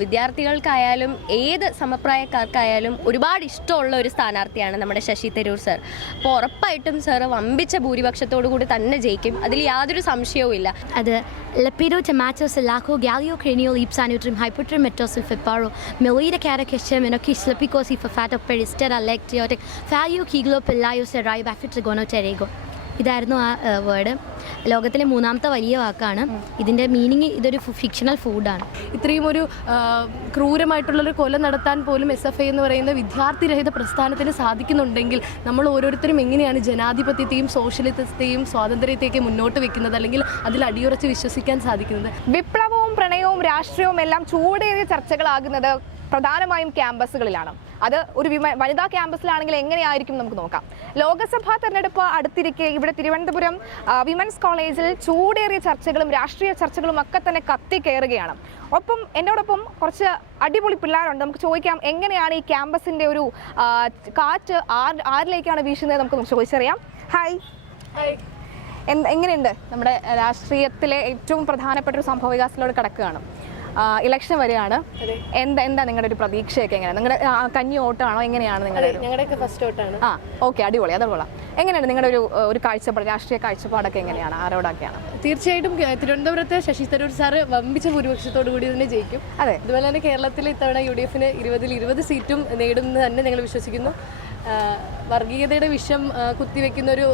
വിദ്യാർത്ഥികൾക്കായാലും ഏത് സമപ്രായക്കാർക്കായാലും ഒരുപാട് ഇഷ്ടമുള്ള ഒരു സ്ഥാനാർത്ഥിയാണ് നമ്മുടെ ശശി തരൂർ സർ. അപ്പോൾ ഉറപ്പായിട്ടും സർ വമ്പിച്ച ഭൂരിപക്ഷത്തോടു കൂടി തന്നെ ജയിക്കും. അതിൽ യാതൊരു സംശയവും ഇല്ല. അത് ലപ്പിഡോ ടെമാറ്റോസ് ലാക്കോ ഗാലിയോ ക്രീനിയോ ലീപ്സാനുട്രിം ഹൈപ്പോട്രിം മെറ്റോസിൽ ഫെപ്പാറോ മെലോയിയുടെ കാരക്കെഷ്യം എനോക്കി ഇസ്ലപ്പിക്കോസ് ഇഫ് ഫാറ്റ് ഓഫ് പെഡിസ്റ്റർ അല്ലെക്ടിയോട്ടിക് ഫാലിയോ കീഗ്ലോ പെല്ലായോ സെറായോ ബാഫിട്രി ഗോണോ ടെരേഗോ. ഇതായിരുന്നു ആ വേർഡ് ലോകത്തിലെ മൂന്നാമത്തെ വലിയ വാക്കാണ്. ഇതിന്റെ മീനിങ് ഇതൊരു ഫിക്ഷണൽ ഫുഡാണ് ഇത്രയും ഒരു ക്രൂരമായിട്ടുള്ള ക്രൂരമായിട്ടുള്ളൊരു കൊല നടത്താൻ പോലും എസ് എഫ് ഐ എന്ന് പറയുന്ന വിദ്യാർത്ഥിരഹിത പ്രസ്ഥാനത്തിന് സാധിക്കുന്നുണ്ടെങ്കിൽ നമ്മൾ ഓരോരുത്തരും എങ്ങനെയാണ് ജനാധിപത്യത്തെയും സോഷ്യലിസത്തെയും സ്വാതന്ത്ര്യത്തെയൊക്കെ മുന്നോട്ട് വെക്കുന്നത്? അല്ലെങ്കിൽ അതിൽ അടിയുറച്ച് വിശ്വസിക്കാൻ സാധിക്കുന്നത്? വിപ്ലവവും പ്രണയവും രാഷ്ട്രീയവും എല്ലാം ചൂടേറിയ ചർച്ചകളാകുന്നത് പ്രധാനമായും ക്യാമ്പസുകളിലാണ്. അത് ഒരു വിമ വനിതാ ക്യാമ്പസിലാണെങ്കിൽ എങ്ങനെയായിരിക്കും നമുക്ക് നോക്കാം. ലോക്സഭാ തെരഞ്ഞെടുപ്പ് അടുത്തിരിക്കെ ഇവിടെ തിരുവനന്തപുരം വിമൻസ് കോളേജിൽ ചൂടേറിയ ചർച്ചകളും രാഷ്ട്രീയ ചർച്ചകളും ഒക്കെ തന്നെ കത്തിക്കയറുകയാണ് ഒപ്പം എന്നോടൊപ്പം കുറച്ച് അടിപൊളി പിള്ളേരുണ്ട്. നമുക്ക് ചോദിക്കാം എങ്ങനെയാണ് ഈ ക്യാമ്പസിന്റെ ഒരു കാറ്റ് ആർ ആരിലേക്കാണ് വീശുന്നത് നമുക്ക് ചോദിച്ചറിയാം. ഹായ് എങ്ങനെയുണ്ട് നമ്മുടെ രാഷ്ട്രീയത്തിലെ ഏറ്റവും പ്രധാനപ്പെട്ട ഒരു സംഭവ വികാസത്തിലൂടെ കിടക്കുകയാണ്? ഇലക്ഷൻ വരികയാണ്. എന്താ എന്താ നിങ്ങളുടെ ഒരു പ്രതീക്ഷയൊക്കെ എങ്ങനെയാണ് നിങ്ങളുടെ കഞ്ഞി ഓട്ടാണോ? എങ്ങനെയാണ് നിങ്ങളുടെ ഞങ്ങളുടെയൊക്കെ ഫസ്റ്റ് ഓട്ടാണ് ആ ഓക്കെ അടിപൊളി അതുപോലെ എങ്ങനെയാണ് നിങ്ങളുടെ ഒരു ഒരു കാഴ്ചപ്പാട് രാഷ്ട്രീയ കാഴ്ചപ്പാടൊക്കെ എങ്ങനെയാണ്? ആരോടൊക്കെയാണ്? തീർച്ചയായിട്ടും തിരുവനന്തപുരത്തെ ശശി തരൂർ സാറ് വമ്പിച്ച ഭൂരിപക്ഷത്തോടു കൂടി തന്നെ ജയിക്കും. അതെ. അതുപോലെ തന്നെ കേരളത്തിൽ ഇത്തവണ യു ഡി എഫിന് ഇരുപതിൽ ഇരുപത് സീറ്റും നേടുമെന്ന് തന്നെ നിങ്ങൾ വിശ്വസിക്കുന്നു. വർഗീയതയുടെ വിഷം കുത്തിവെക്കുന്ന ഒരു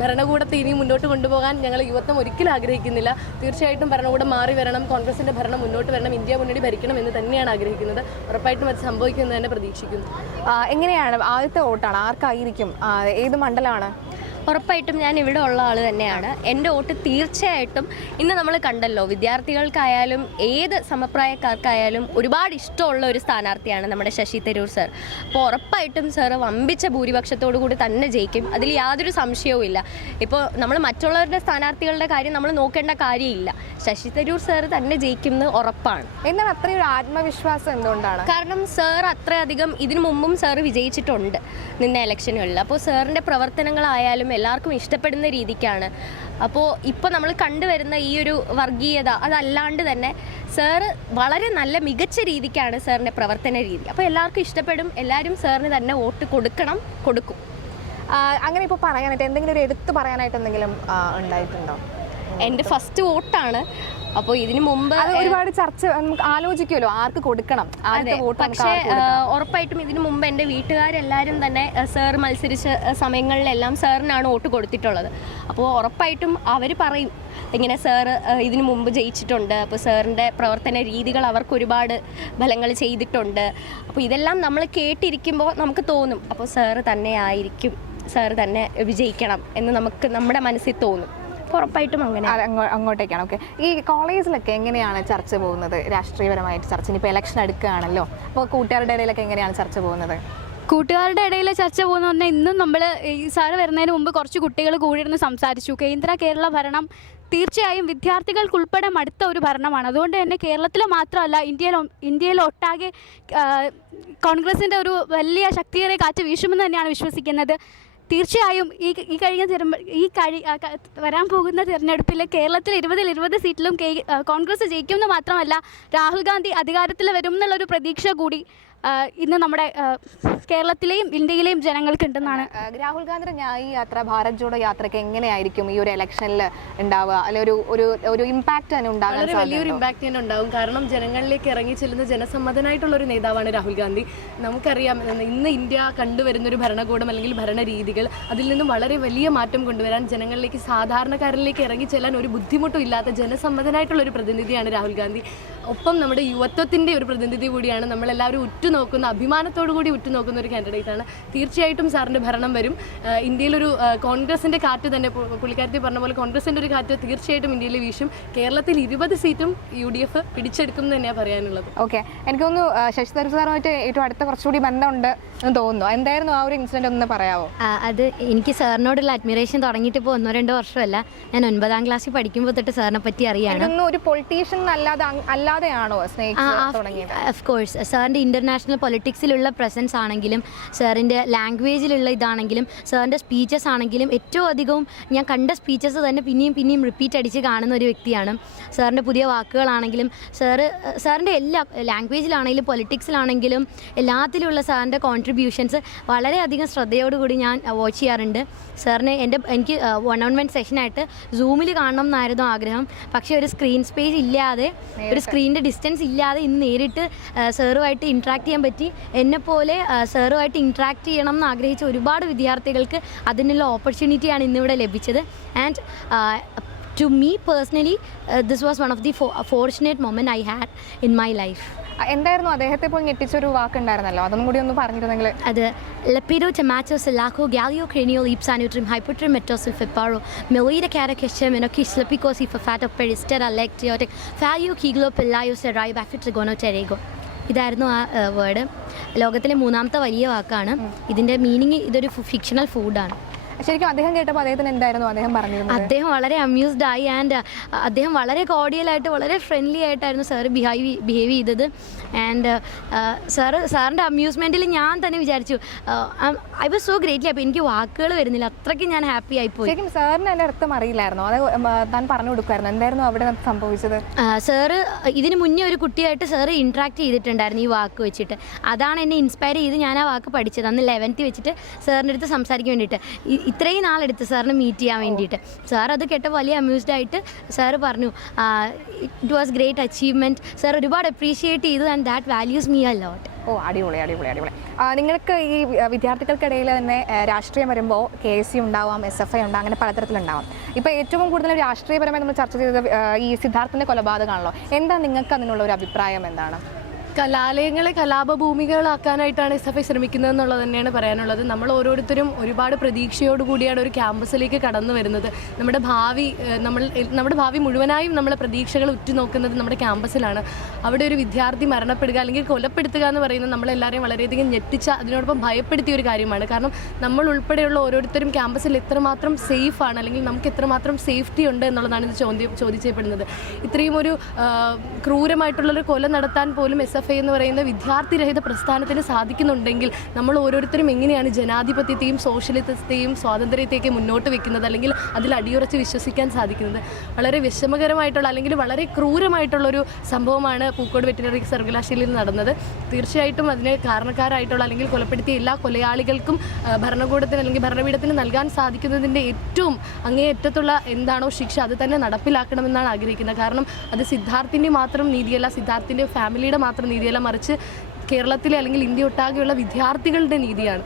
ഭരണകൂടത്തെ ഇനി മുന്നോട്ട് കൊണ്ടുപോകാൻ ഞങ്ങൾ യുവത്വം ഒരിക്കലും ആഗ്രഹിക്കുന്നില്ല. തീർച്ചയായിട്ടും ഭരണകൂടം മാറി വരണം കോൺഗ്രസിന്റെ ഭരണം മുന്നോട്ട് വരണം ഇന്ത്യ മുന്നണി ഭരിക്കണം എന്ന് തന്നെയാണ് ആഗ്രഹിക്കുന്നത്. ഉറപ്പായിട്ടും അത് സംഭവിക്കുമെന്ന് തന്നെ പ്രതീക്ഷിക്കുന്നു. എങ്ങനെയാണ് ആദ്യത്തെ വോട്ടാണ്? ആർക്കായിരിക്കും? ഏത് മണ്ഡലമാണ്? ഉറപ്പായിട്ടും ഞാൻ ഇവിടെ ഉള്ള ആൾ തന്നെയാണ്. എന്റെ വോട്ട് തീർച്ചയായിട്ടും ഇന്ന് നമ്മൾ കണ്ടല്ലോ വിദ്യാർത്ഥികൾക്കായാലും ഏത് സമപ്രായക്കാർക്കായാലും ഒരുപാട് ഇഷ്ടമുള്ള ഒരു സ്ഥാനാർത്ഥിയാണ് നമ്മുടെ ശശി തരൂർ സർ. അപ്പോൾ ഉറപ്പായിട്ടും സർ വമ്പിച്ച ഭൂരിപക്ഷത്തോടു കൂടി തന്നെ ജയിക്കും. അതിൽ യാതൊരു സംശയവും ഇല്ല. ഇപ്പോൾ നമ്മൾ മറ്റുള്ളവരുടെ സ്ഥാനാർത്ഥികളുടെ കാര്യം നമ്മൾ നോക്കേണ്ട കാര്യമില്ല. ശശി തരൂർ സർ തന്നെ ജയിക്കുന്നത് ഉറപ്പാണ്. എന്നാൽ അത്രയൊരു ഒരു ആത്മവിശ്വാസം എന്തുകൊണ്ടാണ്? കാരണം സർ അത്രയധികം ഇതിനു മുമ്പും സർ വിജയിച്ചിട്ടുണ്ട്. നിന്ന ഇലക്ഷനുകളിൽ. അപ്പോൾ സാറിന്റെ പ്രവർത്തനങ്ങളായാലും എല്ലാവർക്കും ഇഷ്ടപ്പെടുന്ന രീതിക്കാണ്. അപ്പോൾ ഇപ്പോൾ നമ്മൾ കണ്ടുവരുന്ന ഈ ഒരു വർഗീയത അതല്ലാണ്ട് തന്നെ സാറ് വളരെ നല്ല മികച്ച രീതിക്കാണ് സാറിന്റെ പ്രവർത്തന രീതി. അപ്പോൾ എല്ലാവർക്കും ഇഷ്ടപ്പെടും. എല്ലാവരും സാറിന് തന്നെ വോട്ട് കൊടുക്കണം കൊടുക്കും. അങ്ങനെ ഇപ്പോൾ പറയാനായിട്ട് എന്തെങ്കിലും ഒരു എടുത്തു പറയാനായിട്ട് എന്തെങ്കിലും ഉണ്ടായിട്ടുണ്ടോ? എന്റെ ഫസ്റ്റ് വോട്ടാണ്. അപ്പോൾ ഇതിനു മുമ്പ് ഒരുപാട് ചർച്ച നമുക്ക് ആലോചിക്കുമല്ലോ ആർക്ക് കൊടുക്കണം? പക്ഷേ ഉറപ്പായിട്ടും ഇതിനു മുമ്പ് എന്റെ വീട്ടുകാരെല്ലാവരും തന്നെ സാർ മത്സരിച്ച സമയങ്ങളിലെല്ലാം സാറിനാണ് വോട്ട് കൊടുത്തിട്ടുള്ളത്. അപ്പോൾ ഉറപ്പായിട്ടും അവർ പറയും ഇങ്ങനെ സാറ് ഇതിനു മുമ്പ് ജയിച്ചിട്ടുണ്ട്. അപ്പോൾ സാറിന്റെ പ്രവർത്തന രീതികൾ അവർക്ക് ഒരുപാട് ഫലങ്ങൾ ചെയ്തിട്ടുണ്ട്. അപ്പോൾ ഇതെല്ലാം നമ്മൾ കേട്ടിരിക്കുമ്പോൾ നമുക്ക് തോന്നും അപ്പോൾ സാറ് തന്നെ ആയിരിക്കും സാറ് തന്നെ വിജയിക്കണം എന്ന് നമുക്ക് നമ്മുടെ മനസ്സിൽ തോന്നും. ഉറപ്പായിട്ടും അങ്ങനെ. അങ്ങോട്ടേക്കാണ്. ഓക്കെ ഈ കോളേജിലൊക്കെ എങ്ങനെയാണ് ചർച്ച പോകുന്നത്? രാഷ്ട്രീയപരമായിട്ട് ചർച്ച ഇനിയിപ്പോൾ ഇലക്ഷൻ അടുക്കുകയാണല്ലോ. അപ്പോൾ കൂട്ടുകാരുടെ ഇടയിലൊക്കെ എങ്ങനെയാണ് ചർച്ച പോകുന്നത്? കൂട്ടുകാരുടെ ഇടയിൽ ചർച്ച പോകുന്ന പറഞ്ഞാൽ ഇന്നും നമ്മൾ ഈ സാറ് വരുന്നതിന് മുമ്പ് കുറച്ച് കുട്ടികൾ കൂടിയിരുന്ന് സംസാരിച്ചു. കേന്ദ്ര കേരള ഭരണം തീർച്ചയായും വിദ്യാർത്ഥികൾക്കുൾപ്പെടെ മടുത്ത ഒരു ഭരണമാണ്. അതുകൊണ്ട് തന്നെ കേരളത്തിൽ മാത്രമല്ല ഇന്ത്യയിൽ ഇന്ത്യയിൽ ഒട്ടാകെ കോൺഗ്രസിന്റെ ഒരു വലിയ ശക്തിയേറെ കാറ്റ് വീശുമെന്ന് തന്നെയാണ് വിശ്വസിക്കുന്നത്. തീർച്ചയായും ഈ ഈ കഴിഞ്ഞ തിരഞ്ഞ ഈ കഴി വരാൻ പോകുന്ന തിരഞ്ഞെടുപ്പിൽ കേരളത്തിൽ ഇരുപതിൽ ഇരുപത് സീറ്റിലും കോൺഗ്രസ് ജയിക്കുമെന്ന് മാത്രമല്ല രാഹുൽ ഗാന്ധി അധികാരത്തിൽ വരും എന്നുള്ളൊരു പ്രതീക്ഷ കൂടി ഇന്ന് നമ്മുടെ കേരളത്തിലെയും ഇന്ത്യയിലെയും ജനങ്ങൾക്കുണ്ടെന്നാണ് രാഹുൽ ഗാന്ധിയുടെ ന്യായ് യാത്ര ഭാരത് ജോഡോ യാത്രയ്ക്ക് എങ്ങനെയായിരിക്കും ഈ ഒരു ഇലക്ഷനിൽ ഉണ്ടാവുക? അല്ലെ ഒരു ഒരു ഒരു ഇമ്പാക്റ്റ് തന്നെ ഉണ്ടാകും വലിയൊരു? ഇമ്പാക്ട് തന്നെ ഉണ്ടാവും. കാരണം ജനങ്ങളിലേക്ക് ഇറങ്ങി ചെല്ലുന്ന ജനസമ്മതനായിട്ടുള്ള ഒരു നേതാവാണ് രാഹുൽ ഗാന്ധി. നമുക്കറിയാം ഇന്ന് ഇന്ത്യ കണ്ടുവരുന്ന ഒരു ഭരണകൂടം അല്ലെങ്കിൽ ഭരണരീതികൾ അതിൽ നിന്നും വളരെ വലിയ മാറ്റം കൊണ്ടുവരാൻ ജനങ്ങളിലേക്ക് സാധാരണക്കാരിലേക്ക് ഇറങ്ങി ചെല്ലാൻ ഒരു ബുദ്ധിമുട്ടും ഇല്ലാത്ത ജനസമ്മതനായിട്ടുള്ള ഒരു പ്രതിനിധിയാണ് രാഹുൽ ഗാന്ധി. ഒപ്പം നമ്മുടെ യുവത്വത്തിന്റെ ഒരു പ്രതിനിധി കൂടിയാണ് നമ്മളെല്ലാവരും ഉറ്റുനോക്കുന്ന അഭിമാനത്തോടു കൂടി ഉറ്റുനോക്കുന്ന ഒരു കാൻഡിഡേറ്റ് ആണ്. തീർച്ചയായിട്ടും സാറിന്റെ ഭരണം വരും. ഇന്ത്യയിലൊരു കോൺഗ്രസിന്റെ കാറ്റ് തന്നെ പുള്ളിക്കാരത്തി പറഞ്ഞ പോലെ കോൺഗ്രസിന്റെ ഒരു കാറ്റ് തീർച്ചയായിട്ടും ഇന്ത്യയിൽ വീശും. കേരളത്തിൽ ഇരുപത് സീറ്റും യു ഡി എഫ് പിടിച്ചെടുക്കും എന്ന് തന്നെയാണ് പറയാനുള്ളത്. ഓക്കെ. എനിക്ക് തോന്നുന്നു ശശിധരൻ ശശി തരൂർ സാറുമായിട്ട് ഏറ്റവും അടുത്ത കുറച്ചുകൂടി ബന്ധമുണ്ട് എന്ന് തോന്നുന്നു. എന്തായിരുന്നു ആ ഒരു ഇൻസിഡന്റ് ഒന്ന് പറയാമോ അത് എനിക്ക് സാറിനോടുള്ള അഡ്മിറേഷൻ തുടങ്ങിയിട്ട് ഇപ്പോൾ ഒന്നോ രണ്ടോ വർഷമല്ല. ഞാൻ ഒൻപതാം ക്ലാസ്സിൽ പഠിക്കുമ്പോൾ തൊട്ട് സാറിനെ പറ്റി അറിയാം ഒരു പൊളിറ്റീഷ്യൻ അല്ലാതെ അല്ലാതെയാണോ സ്നേഹിക്കുന്നത് അറിയാതെയാണോ സ്നേഹിച്ച് തുടങ്ങിയത്? ഓഫ് കോഴ്സ് സാറിന്റെ ഇന്റർനാഷണൽ പൊളിറ്റിക്സിലുള്ള പ്രസൻസ് ആണെങ്കിലും സാറിന്റെ ലാംഗ്വേജിലുള്ള ഇതാണെങ്കിലും സാറിന്റെ സ്പീച്ചസ് ആണെങ്കിലും ഏറ്റവും അധികവും ഞാൻ കണ്ട സ്പീച്ചസ് തന്നെ പിന്നെയും പിന്നെയും റിപ്പീറ്റ് അടിച്ച് കാണുന്ന ഒരു വ്യക്തിയാണ്. സാറിന്റെ പുതിയ വാക്കുകളാണെങ്കിലും സാറ് സാറിന്റെ എല്ലാ ലാംഗ്വേജിലാണെങ്കിലും പൊളിറ്റിക്സിലാണെങ്കിലും എല്ലാത്തിലുള്ള സാറിന്റെ കോൺട്രിബ്യൂഷൻസ് വളരെയധികം ശ്രദ്ധയോടുകൂടി ഞാൻ വാച്ച് ചെയ്യാറുണ്ട്. സാറിന് എന്റെ എനിക്ക് വൺ ഓൺ വൺ സെഷനായിട്ട് സൂമിൽ കാണണം എന്നായിരുന്നു ആഗ്രഹം. പക്ഷേ ഒരു സ്ക്രീൻ സ്പേസ് ഇല്ലാതെ ഒരു സ്ക്രീനിന്റെ ഡിസ്റ്റൻസ് ഇല്ലാതെ ഇന്ന് നേരിട്ട് സാറുമായിട്ട് ഇൻട്രാക്ട് ചെയ്യാൻ പറ്റി. എന്നെപ്പോലെ സാറുമായിട്ട് ഇൻട്രാക്ട് ചെയ്യണം എന്ന് ആഗ്രഹിച്ച ഒരുപാട് വിദ്യാർത്ഥികൾക്ക് അതിനുള്ള ഓപ്പർച്യൂണിറ്റിയാണ് ഇന്നിവിടെ ലഭിച്ചത്. And to me personally this was one of the fortunate moment I had in my life എന്തായിരുന്നു അദ്ദേഹത്തെ പോയി ഞെട്ടിച്ചൊരു വാക്കുണ്ടായിരുന്നല്ലോ? അതും കൂടി ഒന്ന് പറഞ്ഞിരുന്നെങ്കിൽ അത് ലപ്പിഡോ ടൊമാറ്റോ സെലാക്കോ ഗാലിയോ ക്രേനിയോ ലീപ്സാനുട്രിം ഹൈപ്പോട്രിം മെറ്റോസിൽ ഫിപ്പാറോ മെലോയിഡ കാരക്കെഷം മെനോക്കിസ് ഫാറ്റ് ഫാറ്റോ പെരിസ്റ്റർ അലക്ട്രിയോട്ടിക് ഫാലിയോ കീഗ്ലോ പെല്ലായോ സെറായോ ബാഫിട്രിഗോനോ ടെരേഗോ ഇതായിരുന്നു ആ വേർഡ് ലോകത്തിലെ മൂന്നാമത്തെ വലിയ വാക്കാണ്. ഇതിന്റെ മീനിങ് ഇതൊരു ഫിക്ഷണൽ ഫുഡാണ് ശരിക്കും അദ്ദേഹം കേട്ടപ്പോൾ അദ്ദേഹത്തിന് എന്തായിരുന്നു അദ്ദേഹം പറഞ്ഞിരുന്നത്? അദ്ദേഹം വളരെ അമ്യൂസ്ഡ് ആയി ആൻഡ് അദ്ദേഹം വളരെ കോഡിയലായിട്ട് വളരെ ഫ്രണ്ട്ലി ആയിട്ടായിരുന്നു സാറ് ബിഹേവ് ബിഹേവ് ചെയ്തത്. ആൻഡ് സാറ് സാറിന്റെ അമ്യൂസ്മെന്റിൽ ഞാൻ തന്നെ വിചാരിച്ചു ഐ വാസ് സോ ഗ്രേറ്റ്ലി അപ്പോൾ എനിക്ക് വാക്കുകൾ വരുന്നില്ല. അത്രയ്ക്ക് ഞാൻ ഹാപ്പി ആയിപ്പോയി ശരിക്കും സാറിന് എന്റെ അർത്ഥം അറിയില്ലായിരുന്നു. അത് താൻ പറഞ്ഞു കൊടുക്കുമായിരുന്നു. എന്തായിരുന്നു അവിടെ സംഭവിച്ചത്? സാറ് ഇതിന് മുന്നേ ഒരു കുട്ടിയായിട്ട് സാറ് ഇൻട്രാക്ട് ചെയ്തിട്ടുണ്ടായിരുന്നു ഈ വാക്ക് വെച്ചിട്ട്. അതാണ് എന്നെ ഇൻസ്പയർ ചെയ്ത് ഞാൻ ആ വാക്ക് പഠിച്ചത്. അന്ന് ലെവൻത്ത് വെച്ചിട്ട് സാറിന്റെ അടുത്ത് സംസാരിക്കാൻ വേണ്ടിയിട്ട്. ഇത്രയും നാളെടുത്ത് സാറിനെ മീറ്റ് ചെയ്യാൻ വേണ്ടിയിട്ട്. സാർ അത് കേട്ട വലിയ അമ്യൂസ്ഡ് ആയിട്ട് സാറ് പറഞ്ഞു it was great achievement sir ഒരുപാട് അപ്രീഷിയേറ്റ് ചെയ്തു and that values me a lot ഓ അടിപൊളി അടിപൊളി അടിപൊളി. നിങ്ങൾക്ക് ഈ വിദ്യാർത്ഥികൾക്കിടയിൽ തന്നെ രാഷ്ട്രീയം വരുമ്പോൾ കെ എസ് സി ഉണ്ടാവാം എസ് എഫ് ഐ ഉണ്ടാവും അങ്ങനെ പലതരത്തിലുണ്ടാവാം. ഇപ്പോൾ ഏറ്റവും കൂടുതൽ രാഷ്ട്രീയപരമായി നമ്മൾ ചർച്ച ചെയ്തത് ഈ സിദ്ധാർത്ഥിന്റെ കൊലപാതകമാണല്ലോ. എന്താ നിങ്ങൾക്ക് അതിനുള്ള ഒരു അഭിപ്രായം എന്താണ്? കലാലയങ്ങളെ കലാപഭൂമികളാക്കാനായിട്ടാണ് എസ് എഫ് ഐ ശ്രമിക്കുന്നത് എന്നുള്ളത് തന്നെയാണ് പറയാനുള്ളത്. നമ്മൾ ഓരോരുത്തരും ഒരുപാട് പ്രതീക്ഷയോടുകൂടിയാണ് ഒരു ക്യാമ്പസിലേക്ക് കടന്നു വരുന്നത്. നമ്മുടെ ഭാവി നമ്മൾ നമ്മുടെ ഭാവി മുഴുവനായും നമ്മളെ പ്രതീക്ഷകൾ ഉറ്റുനോക്കുന്നത് നമ്മുടെ ക്യാമ്പസിലാണ്. അവിടെ ഒരു വിദ്യാർത്ഥി മരണപ്പെടുക അല്ലെങ്കിൽ കൊലപ്പെടുത്തുക എന്ന് പറയുന്നത് നമ്മളെല്ലാവരെയും വളരെയധികം ഞെട്ടിച്ച അതിനോടൊപ്പം ഭയപ്പെടുത്തിയ ഒരു കാര്യമാണ്. കാരണം നമ്മൾ ഉൾപ്പെടെയുള്ള ഓരോരുത്തരും ക്യാമ്പസിൽ എത്രമാത്രം സേഫ് ആണ് അല്ലെങ്കിൽ നമുക്ക് എത്രമാത്രം സേഫ്റ്റി ഉണ്ട് എന്നുള്ളതാണ് ഇത് ചോദ്യം ചോദിച്ചപ്പെടുന്നത് ഇത്രയും ഒരു ക്രൂരമായിട്ടുള്ളൊരു കൊല നടത്താൻ പോലും എസ് ഐ എന്ന് പറയുന്ന വിദ്യാർത്ഥിരഹിത പ്രസ്ഥാനത്തിന് സാധിക്കുന്നുണ്ടെങ്കിൽ നമ്മൾ ഓരോരുത്തരും എങ്ങനെയാണ് ജനാധിപത്യത്തെയും സോഷ്യലിസത്തെയും സ്വാതന്ത്ര്യത്തെയൊക്കെ മുന്നോട്ട് വെക്കുന്നത്? അല്ലെങ്കിൽ അതിൽ അടിയുറച്ച് വിശ്വസിക്കാൻ സാധിക്കുന്നത്? വളരെ വിഷമകരമായിട്ടുള്ള അല്ലെങ്കിൽ വളരെ ക്രൂരമായിട്ടുള്ളൊരു സംഭവമാണ് പൂക്കോട് വെറ്റിനറി സർവകലാശാലയിൽ നടന്നത്. തീർച്ചയായിട്ടും അതിന് കാരണക്കാരായിട്ടുള്ള അല്ലെങ്കിൽ കൊലപ്പെടുത്തിയ എല്ലാ കൊലയാളികൾക്കും ഭരണകൂടത്തിന് അല്ലെങ്കിൽ ഭരണപീഠത്തിന് നൽകാൻ സാധിക്കുന്നതിന്റെ ഏറ്റവും അങ്ങേയറ്റത്തുള്ള എന്താണോ ശിക്ഷ അത് തന്നെ നടപ്പിലാക്കണമെന്നാണ് ആഗ്രഹിക്കുന്നത്. കാരണം അത് സിദ്ധാർത്ഥിന്റെ മാത്രം നീതിയല്ല സിദ്ധാർത്ഥിന്റെ ഫാമിലിയുടെ മാത്രം നീതിയല്ല മറിച്ച് കേരളത്തിലെ അല്ലെങ്കിൽ ഇന്ത്യ ഒട്ടാകെയുള്ള വിദ്യാർത്ഥികളുടെ നീതിയാണ്.